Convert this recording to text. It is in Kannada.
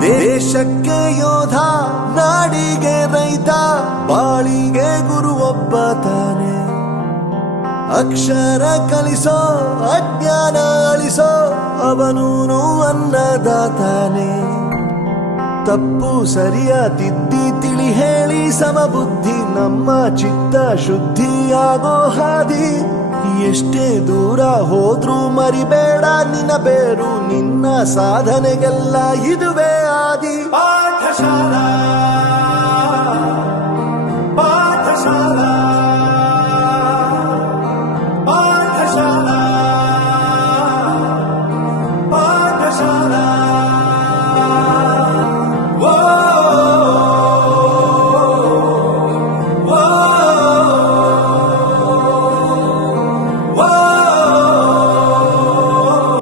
ದೇಶಕ್ಕೆ ಯೋಧ, ನಾಡಿಗೆ ರೈತ, ಬಾಳಿಗೆ ಗುರು ಒಬ್ಬ ತಾನೆ. ಅಕ್ಷರ ಕಲಿಸೋ, ಅಜ್ಞಾನ ಅಳಿಸೋ, ಅವನೂನು ಅನ್ನದಾತಾನೆ. ತಪ್ಪು ಸರಿಯ ತಿದ್ದಿ ತಿಳಿ ಹೇಳಿ ಸಮಬುದ್ಧಿ, ನಮ್ಮ ಚಿತ್ತ ಶುದ್ಧಿಯಾಗೋ ಹಾದಿ. ಎಷ್ಟೇ ದೂರ ಹೋದ್ರೂ ಮರಿಬೇಡ ನಿನ್ನ ಬೇರು, ನಿನ್ನ ಸಾಧನೆಗೆಲ್ಲ ಇದುವೇ ಆದಿ. ಪಾಠಶಾಲಾ